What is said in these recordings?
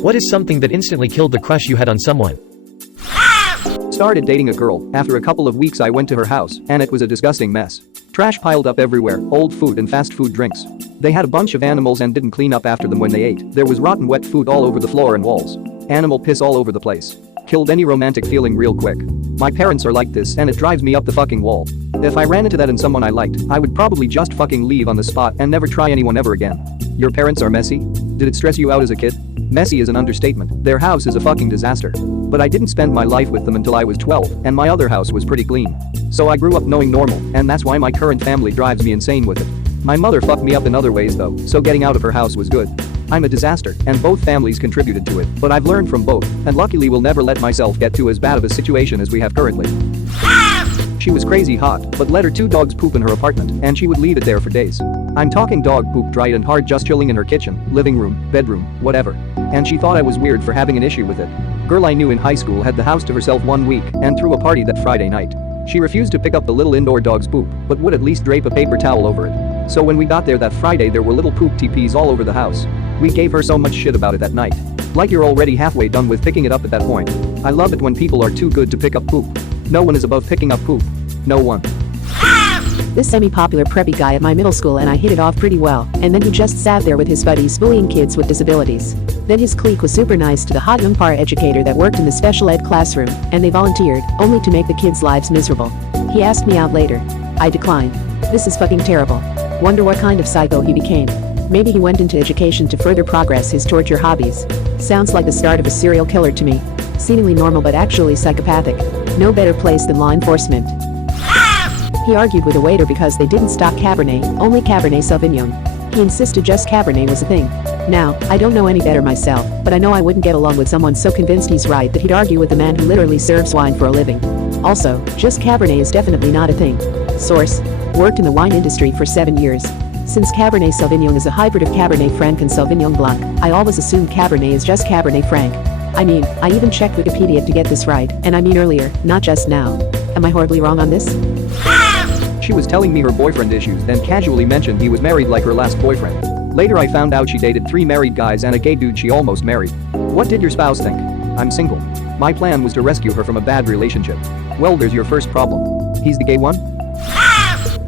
What is something that instantly killed the crush you had on someone? Started dating a girl. After a couple of weeks I went to her house, and it was a disgusting mess. Trash piled up everywhere, old food and fast food drinks. They had a bunch of animals and didn't clean up after them when they ate. There was rotten wet food all over the floor and walls. Animal piss all over the place. Killed any romantic feeling real quick. My parents are like this and it drives me up the fucking wall. If I ran into that in someone I liked, I would probably just fucking leave on the spot and never try anyone ever again. Your parents are messy? Did it stress you out as a kid? Messy is an understatement. Their house is a fucking disaster. But I didn't spend my life with them until I was 12, and my other house was pretty clean. So I grew up knowing normal, and that's why my current family drives me insane with it. My mother fucked me up in other ways though, so getting out of her house was good. I'm a disaster, and both families contributed to it, but I've learned from both, and luckily will never let myself get to as bad of a situation as we have currently. She was crazy hot, but let her 2 dogs poop in her apartment, and she would leave it there for days. I'm talking dog poop dried and hard just chilling in her kitchen, living room, bedroom, whatever. And she thought I was weird for having an issue with it. Girl I knew in high school had the house to herself one week and threw a party that Friday night. She refused to pick up the little indoor dog's poop, but would at least drape a paper towel over it. So when we got there that Friday there were little poop teepees all over the house. We gave her so much shit about it that night. Like you're already halfway done with picking it up at that point. I love it when people are too good to pick up poop. No one is above picking up poop. No one. This semi-popular preppy guy at my middle school and I hit it off pretty well, and then he just sat there with his buddies bullying kids with disabilities. Then his clique was super nice to the hot young para-educator that worked in the special ed classroom, and they volunteered, only to make the kids' lives miserable. He asked me out later. I declined. This is fucking terrible. Wonder what kind of psycho he became. Maybe he went into education to further progress his torture hobbies. Sounds like the start of a serial killer to me. Seemingly normal but actually psychopathic. No better place than law enforcement. He argued with a waiter because they didn't stock Cabernet, only Cabernet Sauvignon. He insisted just Cabernet was a thing. Now, I don't know any better myself, but I know I wouldn't get along with someone so convinced he's right that he'd argue with the man who literally serves wine for a living. Also, just Cabernet is definitely not a thing. Source: worked in the wine industry for 7 years. Since Cabernet Sauvignon is a hybrid of Cabernet Franc and Sauvignon Blanc, I always assumed Cabernet is just Cabernet Franc. I mean, I even checked Wikipedia to get this right, and I mean earlier, not just now. Am I horribly wrong on this? She was telling me her boyfriend issues, then casually mentioned he was married like her last boyfriend. Later I found out she dated 3 married guys and a gay dude she almost married. What did your spouse think? I'm single. My plan was to rescue her from a bad relationship. Well, there's your first problem. He's the gay one?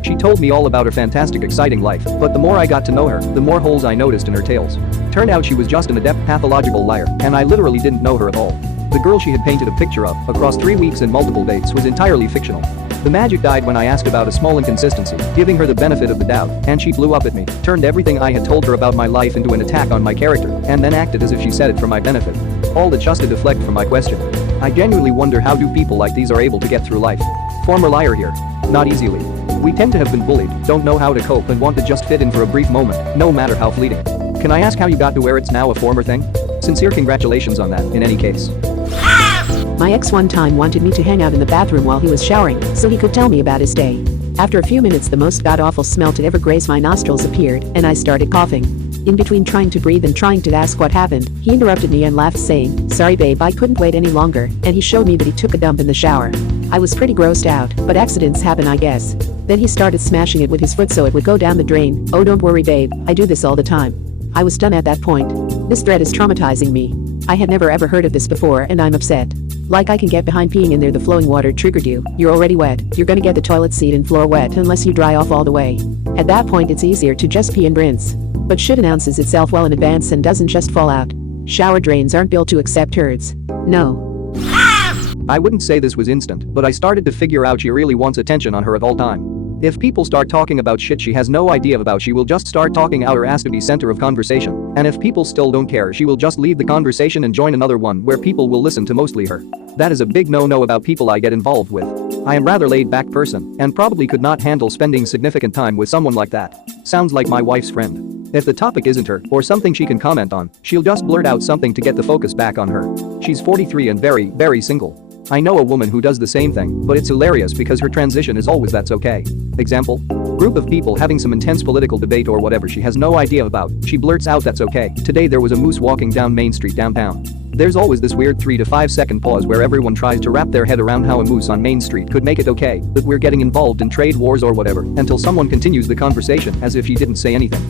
She told me all about her fantastic, exciting life, but the more I got to know her, the more holes I noticed in her tales. Turned out she was just an adept pathological liar, and I literally didn't know her at all. The girl she had painted a picture of, across 3 weeks and multiple dates, was entirely fictional. The magic died when I asked about a small inconsistency, giving her the benefit of the doubt, and she blew up at me, turned everything I had told her about my life into an attack on my character, and then acted as if she said it for my benefit. All that just to deflect from my question. I genuinely wonder how do people like these are able to get through life. Former liar here. Not easily. We tend to have been bullied, don't know how to cope and want to just fit in for a brief moment, no matter how fleeting. Can I ask how you got to where it's now a former thing? Sincere congratulations on that, in any case. My ex one time wanted me to hang out in the bathroom while he was showering, so he could tell me about his day. After a few minutes the most god-awful smell to ever grace my nostrils appeared, and I started coughing. In between trying to breathe and trying to ask what happened, he interrupted me and laughed saying, "Sorry babe, I couldn't wait any longer," and he showed me that he took a dump in the shower. I was pretty grossed out, but accidents happen I guess. Then he started smashing it with his foot so it would go down the drain. Oh don't worry babe, I do this all the time. I was done at that point. This thread is traumatizing me. I had never ever heard of this before and I'm upset. Like I can get behind peeing in there, the flowing water triggered you, you're already wet, you're gonna get the toilet seat and floor wet unless you dry off all the way. At that point it's easier to just pee and rinse. But shit announces itself well in advance and doesn't just fall out. Shower drains aren't built to accept turds. No. I wouldn't say this was instant, but I started to figure out she really wants attention on her at all time. If people start talking about shit she has no idea about, she will just start talking out her ass to be center of conversation. And if people still don't care, she will just leave the conversation and join another one where people will listen to mostly her. That is a big no-no about people I get involved with. I am rather laid-back person and probably could not handle spending significant time with someone like that. Sounds like my wife's friend. If the topic isn't her or something she can comment on, she'll just blurt out something to get the focus back on her. She's 43 and very, very single. I know a woman who does the same thing, but it's hilarious because her transition is always "that's okay." Example? Group of people having some intense political debate or whatever she has no idea about, she blurts out "that's okay. Today there was a moose walking down Main Street downtown." There's always this weird 3 to 5 second pause where everyone tries to wrap their head around how a moose on Main Street could make it okay that we're getting involved in trade wars or whatever, until someone continues the conversation as if she didn't say anything.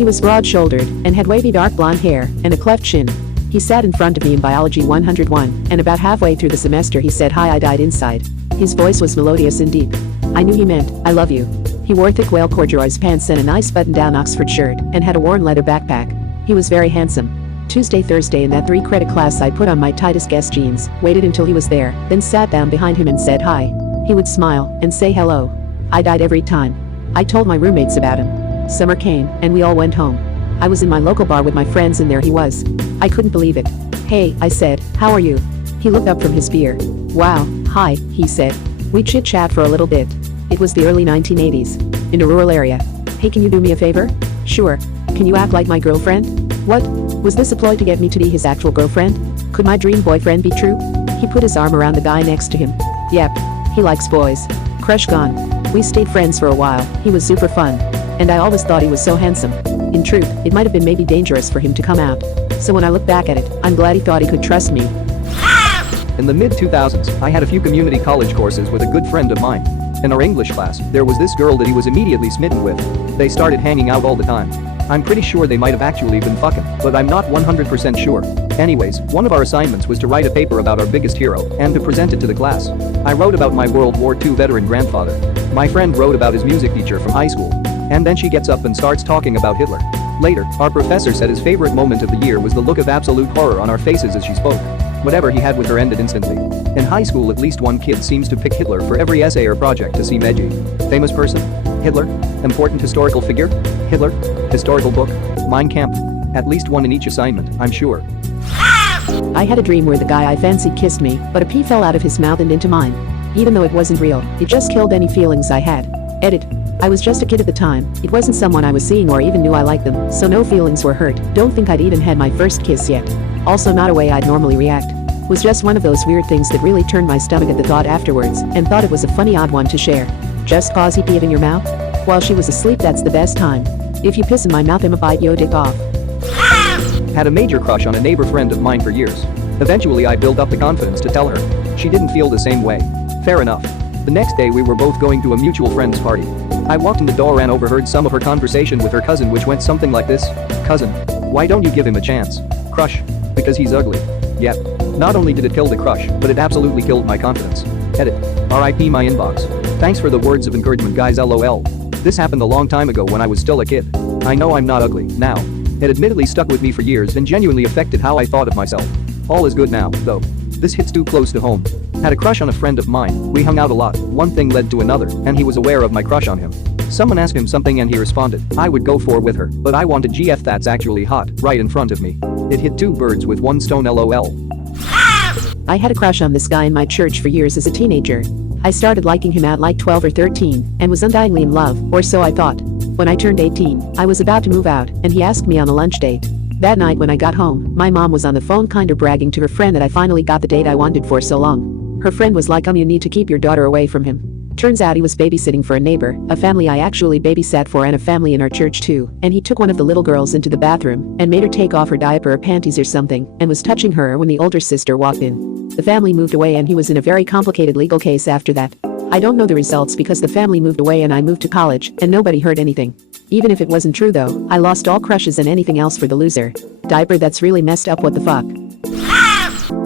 He was broad-shouldered and had wavy dark blonde hair and a cleft chin. He sat in front of me in Biology 101, and about halfway through the semester he said hi. I died inside. His voice was melodious and deep. I knew he meant, I love you. He wore thick whale corduroys pants and a nice button-down Oxford shirt, and had a worn leather backpack. He was very handsome. Tuesday, Thursday in that 3-credit class I put on my tightest Guess jeans, waited until he was there, then sat down behind him and said hi. He would smile and say hello. I died every time. I told my roommates about him. Summer came, and we all went home. I was in my local bar with my friends and there he was. I couldn't believe it. Hey, I said, how are you? He looked up from his beer. Wow, hi, he said. We chit-chat for a little bit. It was the early 1980s. In a rural area. Hey, can you do me a favor? Sure. Can you act like my girlfriend? What? Was this a ploy to get me to be his actual girlfriend? Could my dream boyfriend be true? He put his arm around the guy next to him. Yep. He likes boys. Crush gone. We stayed friends for a while. He was super fun. And I always thought he was so handsome. In truth, it might have been maybe dangerous for him to come out. So when I look back at it, I'm glad he thought he could trust me. In the mid-2000s, I had a few community college courses with a good friend of mine. In our English class, there was this girl that he was immediately smitten with. They started hanging out all the time. I'm pretty sure they might have actually been fucking, but I'm not 100% sure. Anyways, one of our assignments was to write a paper about our biggest hero and to present it to the class. I wrote about my World War II veteran grandfather. My friend wrote about his music teacher from high school. And then she gets up and starts talking about Hitler. Later, our professor said his favorite moment of the year was the look of absolute horror on our faces as she spoke. Whatever he had with her ended instantly. In high school, at least one kid seems to pick Hitler for every essay or project to seem edgy. Famous person? Hitler? Important historical figure? Hitler? Historical book? Mein Kampf? At least one in each assignment, I'm sure. I had a dream where the guy I fancied kissed me, but a pea fell out of his mouth and into mine. Even though it wasn't real, it just killed any feelings I had. Edit. I was just a kid at the time. It wasn't someone I was seeing or even knew I liked them, so no feelings were hurt. Don't think I'd even had my first kiss yet. Also not a way I'd normally react. Was just one of those weird things that really turned my stomach at the thought afterwards, and thought it was a funny odd one to share. Just cause he peed in your mouth? While she was asleep, that's the best time. If you piss in my mouth, I'ma bite yo dick off. Had a major crush on a neighbor friend of mine for years. Eventually I built up the confidence to tell her. She didn't feel the same way. Fair enough. The next day we were both going to a mutual friend's party. I walked in the door and overheard some of her conversation with her cousin, which went something like this. Cousin, why don't you give him a chance? Crush. Because he's ugly. Yep. Not only did it kill the crush, but it absolutely killed my confidence. Edit. RIP my inbox. Thanks for the words of encouragement, guys, lol. This happened a long time ago when I was still a kid. I know I'm not ugly now. It admittedly stuck with me for years and genuinely affected how I thought of myself. All is good now, though. This hits too close to home. Had a crush on a friend of mine. We hung out a lot. One thing led to another, and he was aware of my crush on him. Someone asked him something and he responded, I would go for with her, but I wanted GF that's actually hot, right in front of me. It hit two birds with one stone, lol. I had a crush on this guy in my church for years as a teenager. I started liking him at like 12 or 13 and was undyingly in love, or so I thought. When I turned 18, I was about to move out and he asked me on a lunch date. That night when I got home, my mom was on the phone kinda bragging to her friend that I finally got the date I wanted for so long. Her friend was like, you need to keep your daughter away from him. Turns out he was babysitting for a neighbor, a family I actually babysat for, and a family in our church too, and he took one of the little girls into the bathroom and made her take off her diaper or panties or something and was touching her when the older sister walked in. The family moved away and he was in a very complicated legal case after that. I don't know the results because the family moved away and I moved to college and nobody heard anything. Even if it wasn't true though, I lost all crushes and anything else for the loser. Diaper, that's really messed up, what the fuck.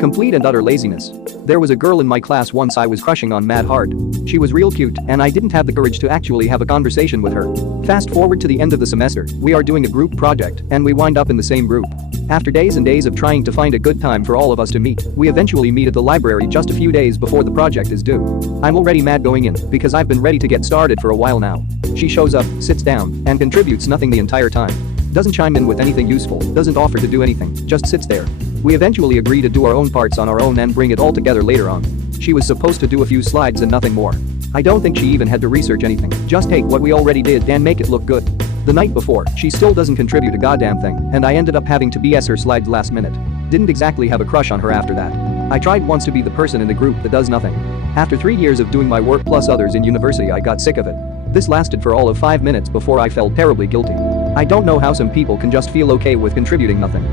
Complete and utter laziness. There was a girl in my class once I was crushing on mad hard. She was real cute and I didn't have the courage to actually have a conversation with her. Fast forward to the end of the semester, we are doing a group project and we wind up in the same group. After days and days of trying to find a good time for all of us to meet, we eventually meet at the library just a few days before the project is due. I'm already mad going in because I've been ready to get started for a while now. She shows up, sits down, and contributes nothing the entire time. Doesn't chime in with anything useful, doesn't offer to do anything, just sits there. We eventually agree to do our own parts on our own and bring it all together later on. She was supposed to do a few slides and nothing more. I don't think she even had to research anything, just take what we already did and make it look good. The night before, she still doesn't contribute a goddamn thing, and I ended up having to BS her slides last minute. Didn't exactly have a crush on her after that. I tried once to be the person in the group that does nothing. After 3 years of doing my work plus others in university, I got sick of it. This lasted for all of 5 minutes before I felt terribly guilty. I don't know how some people can just feel okay with contributing nothing.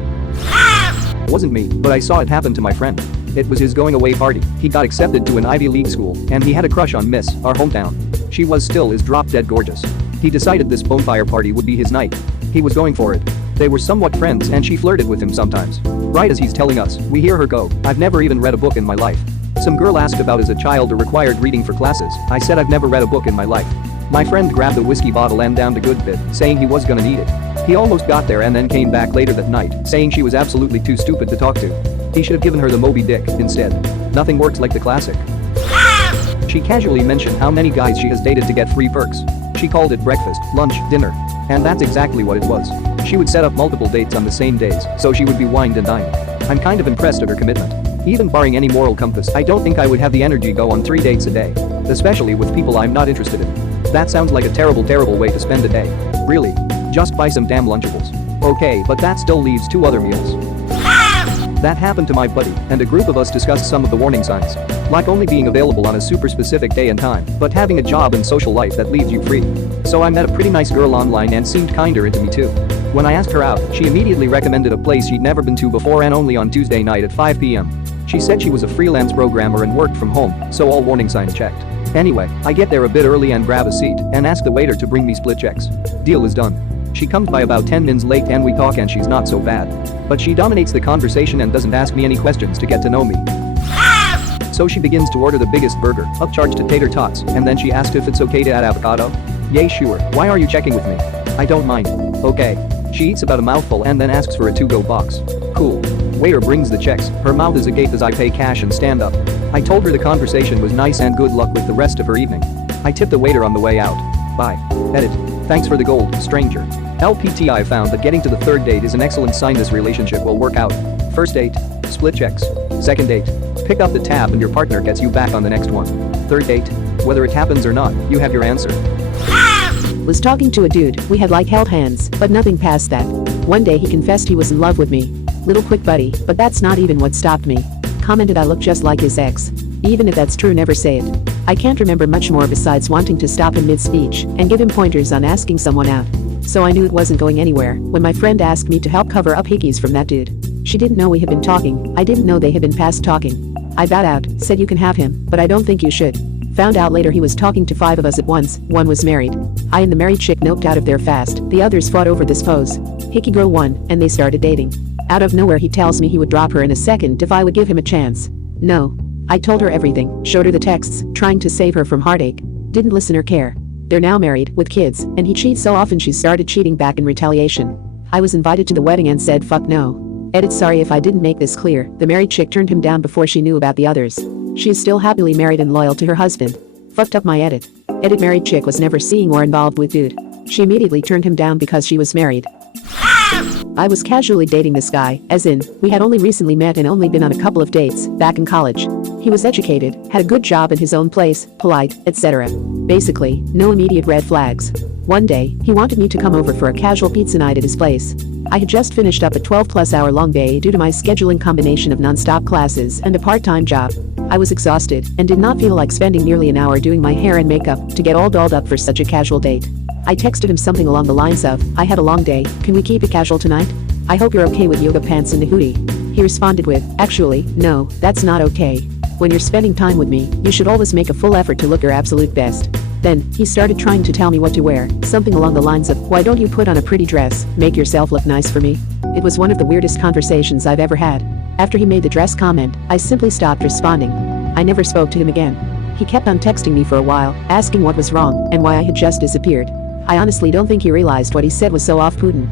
Wasn't me, but I saw it happen to my friend. It was his going away party. He got accepted to an Ivy League school, and he had a crush on Miss, our hometown. She was still is drop dead gorgeous. He decided this bonfire party would be his night. He was going for it. They were somewhat friends and she flirted with him sometimes. Right as he's telling us, we hear her go, "I've never even read a book in my life." Some girl asked about as a child a required reading for classes. I said I've never read a book in my life. My friend grabbed a whiskey bottle and downed a good bit, saying he was gonna need it. He almost got there and then came back later that night, saying she was absolutely too stupid to talk to. He should have given her the Moby Dick instead. Nothing works like the classic. She casually mentioned how many guys she has dated to get free perks. She called it breakfast, lunch, dinner. And that's exactly what it was. She would set up multiple dates on the same days, so she would be wined and dined. I'm kind of impressed at her commitment. Even barring any moral compass, I don't think I would have the energy go on 3 dates a day. Especially with people I'm not interested in. That sounds like a terrible way to spend a day. Really? Just buy some damn Lunchables. Okay, but that still leaves 2 other meals. That happened to my buddy, and a group of us discussed some of the warning signs. Like only being available on a super specific day and time, but having a job and social life that leaves you free. So I met a pretty nice girl online and seemed kinder into me too. When I asked her out, she immediately recommended a place she'd never been to before and only on Tuesday night at 5 p.m. She said she was a freelance programmer and worked from home, so all warning signs checked. Anyway, I get there a bit early and grab a seat and ask the waiter to bring me split checks. Deal is done. She comes by about 10 minutes late and we talk and she's not so bad. But she dominates the conversation and doesn't ask me any questions to get to know me. So she begins to order the biggest burger, upcharged to tater tots, and then she asked if it's okay to add avocado. Yay, sure, why are you checking with me? I don't mind. Okay. She eats about a mouthful and then asks for a to-go box. Cool. Waiter brings the checks, her mouth is agape as I pay cash and stand up. I told her the conversation was nice and good luck with the rest of her evening. I tipped the waiter on the way out. Bye. Edit. Thanks for the gold, stranger. LPT. I found that getting to the 3rd date is an excellent sign this relationship will work out. First date, split checks. Second date, pick up the tab and your partner gets you back on the next one. Third date, whether it happens or not, you have your answer. Was talking to a dude, we had like held hands, but nothing past that. One day he confessed he was in love with me. Little quick buddy, but that's not even what stopped me. Commented I look just like his ex. Even if that's true, never say it. I can't remember much more besides wanting to stop him mid-speech and give him pointers on asking someone out. So I knew it wasn't going anywhere when my friend asked me to help cover up hickeys from that dude. She didn't know we had been talking, I didn't know they had been past talking. I bowed out, said you can have him, but I don't think you should. Found out later he was talking to 5 of us at once, 1 was married. I and the married chick noped out of there fast, the others fought over this pose. Hickey girl won, and they started dating. Out of nowhere he tells me he would drop her in a second if I would give him a chance. No. I told her everything, showed her the texts, trying to save her from heartache. Didn't listen or care. They're now married, with kids, and he cheats so often she started cheating back in retaliation. I was invited to the wedding and said fuck no. Edit. Sorry if I didn't make this clear, the married chick turned him down before she knew about the others. She is still happily married and loyal to her husband. Fucked up my edit. Edit. Married chick was never seeing or involved with dude. She immediately turned him down because she was married. I was casually dating this guy, as in, we had only recently met and only been on a couple of dates, back in college. He was educated, had a good job in his own place, polite, etc. Basically, no immediate red flags. One day, he wanted me to come over for a casual pizza night at his place. I had just finished up a 12+ hour long day due to my scheduling combination of non-stop classes and a part-time job. I was exhausted and did not feel like spending nearly an hour doing my hair and makeup to get all dolled up for such a casual date. I texted him something along the lines of, I had a long day, can we keep it casual tonight? I hope you're okay with yoga pants and a hoodie. He responded with, actually, no, that's not okay. When you're spending time with me, you should always make a full effort to look your absolute best. Then, he started trying to tell me what to wear, something along the lines of, why don't you put on a pretty dress, make yourself look nice for me? It was one of the weirdest conversations I've ever had. After he made the dress comment, I simply stopped responding. I never spoke to him again. He kept on texting me for a while, asking what was wrong and why I had just disappeared. I honestly don't think he realized what he said was so off-putting.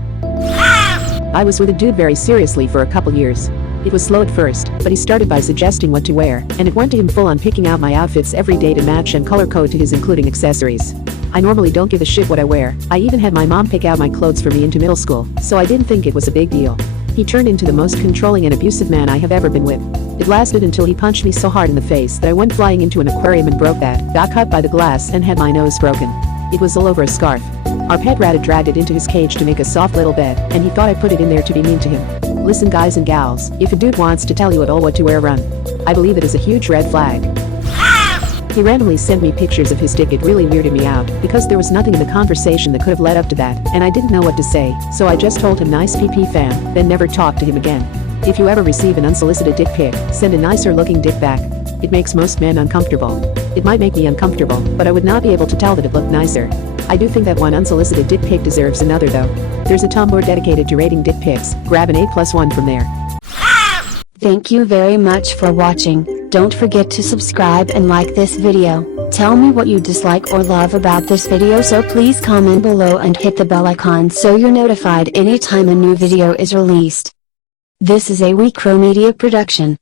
I was with a dude very seriously for a couple years. It was slow at first, but he started by suggesting what to wear, and it went to him full on picking out my outfits every day to match and color code to his, including accessories. I normally don't give a shit what I wear. I even had my mom pick out my clothes for me into middle school, so I didn't think it was a big deal. He turned into the most controlling and abusive man I have ever been with. It lasted until he punched me so hard in the face that I went flying into an aquarium and broke that, got cut by the glass and had my nose broken. It was all over a scarf. Our pet rat had dragged it into his cage to make a soft little bed, and he thought I put it in there to be mean to him. Listen guys and gals, if a dude wants to tell you at all what to wear, run. I believe it is a huge red flag. He randomly sent me pictures of his dick. It really weirded me out, because there was nothing in the conversation that could have led up to that, and I didn't know what to say, so I just told him nice PP fam, then never talked to him again. If you ever receive an unsolicited dick pic, send a nicer looking dick back. It makes most men uncomfortable. It might make me uncomfortable, but I would not be able to tell that it looked nicer. I do think that one unsolicited dick pic deserves another though. There's a Tumblr dedicated to rating dick pics, grab an A+1 from there. Thank you very much for watching. Don't forget to subscribe and like this video. Tell me what you dislike or love about this video, so please comment below and hit the bell icon so you're notified anytime a new video is released. This is a WeCrow Media production.